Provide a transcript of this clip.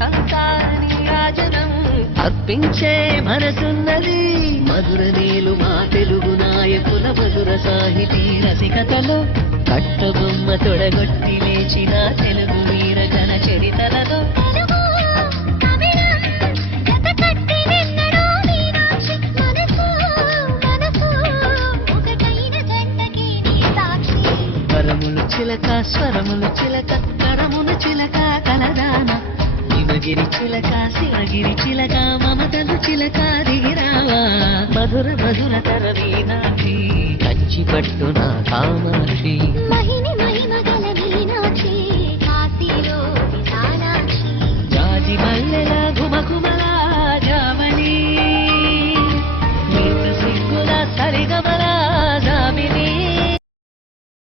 మనసంతా నీరాజనం అర్పించే మనసున్నది మధుర నేలు మా తెలుగు నాయకుల మధుర సాహితీ రసికతలో కట్టబొమ్మ తొడగొట్టి లేచిన తెలుగు వీర జన చరితలలో స్వరములు చిలక స్వరములు చిలక కరములు చిలక కలదాన హిమగిరి చిలక శివగిరి చిలక మమతలు చిలక దిగిరావా మధుర మధుర తర మీనాక్షి కంచి పట్టున కామాక్షి మహిని మహిమగా